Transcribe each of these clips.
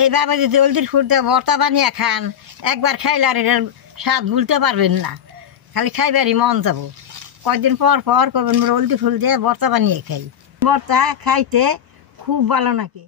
এইভাবে যদি হলদির ফুল দিয়ে ভর্তা বানিয়ে খান, একবার খাইলে আর এটার স্বাদ ভুলতে পারবেন না, খালি খাইবারই মন যাব। কয়েকদিন পর পর করবেন হলদি ফুল দিয়ে ভর্তা বানিয়ে খাই। ভর্তা খাইতে খুব ভালো নাকি।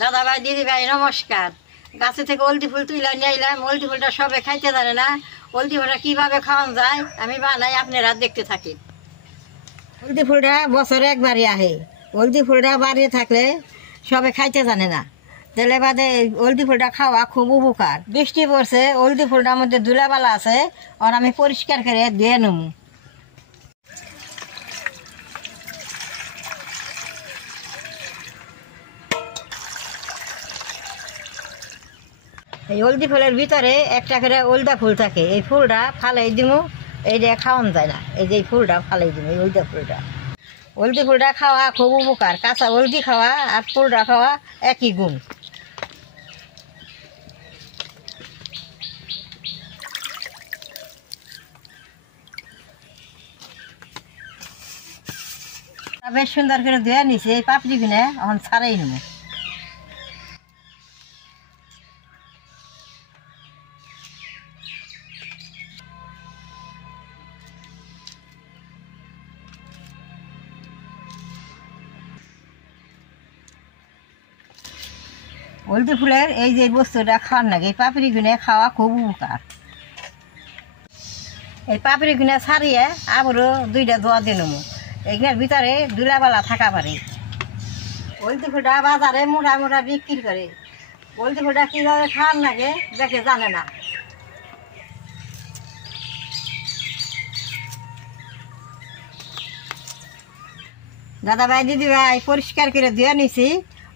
দাদা ভাই, দিদি ভাই, নমস্কার। গাছে থেকে হলদি ফুল তুলে নিয়ে এলাম। হলদি ফুলটা সবে খাইতে জানে না। হলদি ফুলটা কীভাবে খাওয়ানো যায় আমি বানাই, আপনারা দেখতে থাকি। হলদি ফুলটা বছরে একবারই আহে। হলদি ফুলটা বাড়িয়ে থাকলে সবে খাইতে জানে না, তেলে বাদে হলদি ফুলটা খাওয়া খুব উপকার। বৃষ্টি পড়ছে, হলদি ফুলটার মধ্যে ধুলাবালা আছে, আর আমি পরিষ্কার করে ধুয়ে নেব। এই হলদি ফুলের ভিতরে একটা করে হলদা ফুল থাকে, এই ফুলটা ফালাই দিমু। এইটা খাওয়ানো যায় না, এই যে এই ফুলটা ফালাই দিমু, এই হলদা ফুলটা। হলদি ফুলটা খাওয়া খুব উপকার। কাঁচা হলদি খাওয়া আর ফুলটা খাওয়া একই গুণ। বেশ সুন্দর করে ধুয়ে নিছি। এই পাপড়ি কিনে এখন ছাড়াই নেবো। হলদি ফুলের এই যে বস্তুটা খাওয়ার নাকি, এই পাপড়ি কিনে খাওয়া খুব উপকার। এই পাপড়ি কিনে ছাড়িয়ে আবারও দুইটা ধোয়া দিয়ে নেবো। এইখানের ভিতরে দুলাবালা থাকা পারে। হলদি ফুলটা বাজারে মোটা মোটা বিক্রি করে। হলদি ফুলটা কীভাবে খাওয়ার লাগে দেখে জানে না। দাদা ভাই, দিদি ভাই, পরিষ্কার করে ধুয়ে নিছি।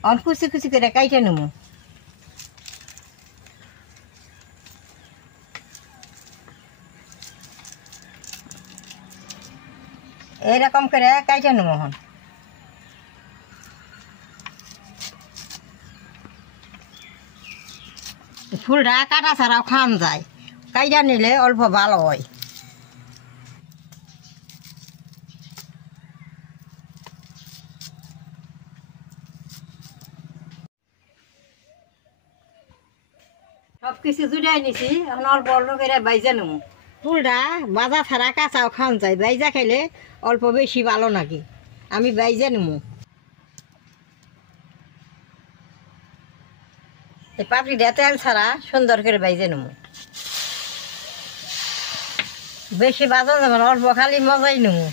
অন কুচি কুচি করে কাইটে নেবো। এইরকম করে কাইটে নেবো। এখন ফুলটা কাটা ছাড়াও খাওয়ান যায়, কাইটা নিলে অল্প ভালো হয়। সব কিছু জুড়াই নিছি, এখন অল্প অল্প করে বাইজা নেবো। ফুলটা বাজা ছাড়া কাঁচাও খাওয়ান যায়, বাইজা খাইলে অল্প বেশি ভালো নাকি। আমি বাইজা নেবো। এই পাপড়িটা তেল ছাড়া সুন্দর করে বাইজে নেবো। বেশি বাজা যাবে না, অল্প খালি মজাই নেবো।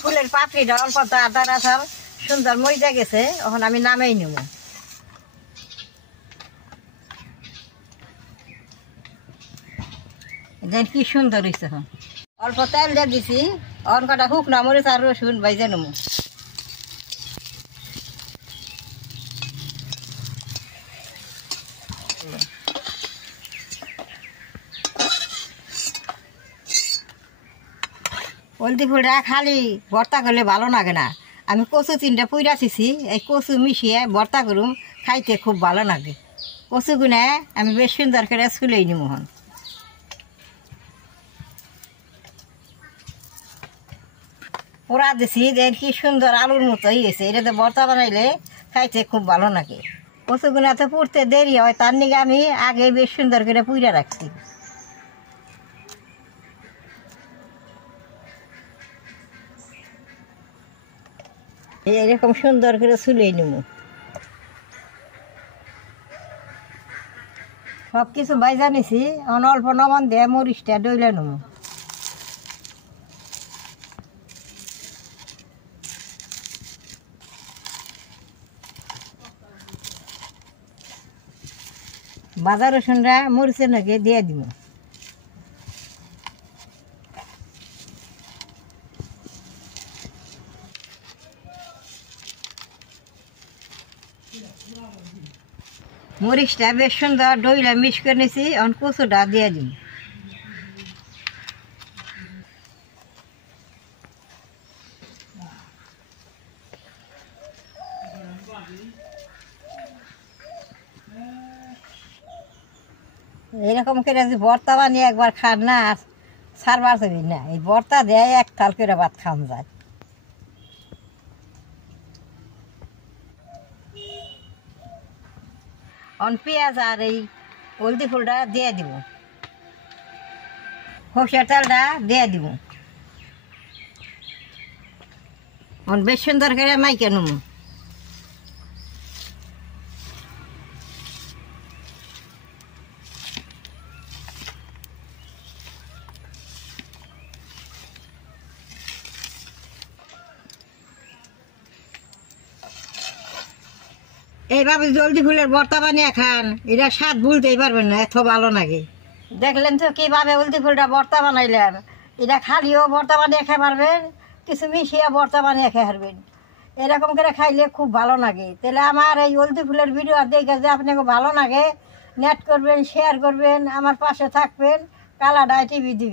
ফুলের পাপড়িটা অল্প দাঁড় আসার সুন্দর মজা গেছে, এখন আমি নামেই নেব। দেন কি সুন্দর হয়েছে। এখন অল্প তেল দিয়ে দিছি, অন কটা শুকনা মরিচ আর রসুন বাইজে নেব। হলদি ফুলটা খালি ভর্তা করলে ভালো লাগে না, আমি কচু 3টা পুইরা চিছি, এই কচু মিশিয়ে ভর্তা করুম, খাইতে খুব ভালো লাগে। কচু গুনে আমি বেশ সুন্দর করে ছুলেই নিব। এখন পোড়া দিছি, দেন কি সুন্দর আলুর মতো হয়ে গেছে। এটাতে ভর্তা বানাইলে খাইতে খুব ভালো লাগে। কচু গুনা তো পুড়তে দেরি হয়, তার নিকে আমি আগে বেশ সুন্দর করে পুইরা রাখছি। এরকম সুন্দর করে ছুলেই নেব। সব কিছু বাইজা নিছি, অল্প লবণ দিয়ে মরিচটা ডইলে নেব। বাজার রসুনটা মরিচের নাকি দিয়ে দিব। মরিচটা বেশ সুন্দর ডইলা মিক্স করে নিয়েছি, এখন কচুটা দিয়ে দিব। এরকম করে যদি ভর্তা বানিয়ে একবার খান না, সারবার চাবি না, এই ভর্তা দেয় এক থাল করে ভাত খাওয়া যায়। পেঁয়াজ আর এই হলদি ফুলটা দিয়ে দিব, সর্ষের তেলটা দিয়ে দিব। বেশ সুন্দর করে মাইকে নেব। এইভাবে জলদি ফুলের ভর্তা বানিয়ে খান, এটা স্বাদ ভুলতেই পারবেন না, এত ভালো লাগে। দেখলেন তো কিভাবে হলদি ফুলটা ভর্তা বানাইলাম। এটা খালিও ভর্তা বানিয়ে খেয়ে পারবেন, কিছু মিশিয়ে ভর্তা বানিয়ে খেয়ে পারবেন। এরকম করে খাইলে খুব ভালো লাগে। তাহলে আমার এই হলদি ফুলের ভিডিও দেখে যে আপনাকে ভালো লাগে, নেট করবেন, শেয়ার করবেন, আমার পাশে থাকবেন। কালাডাই টিভি দিবি।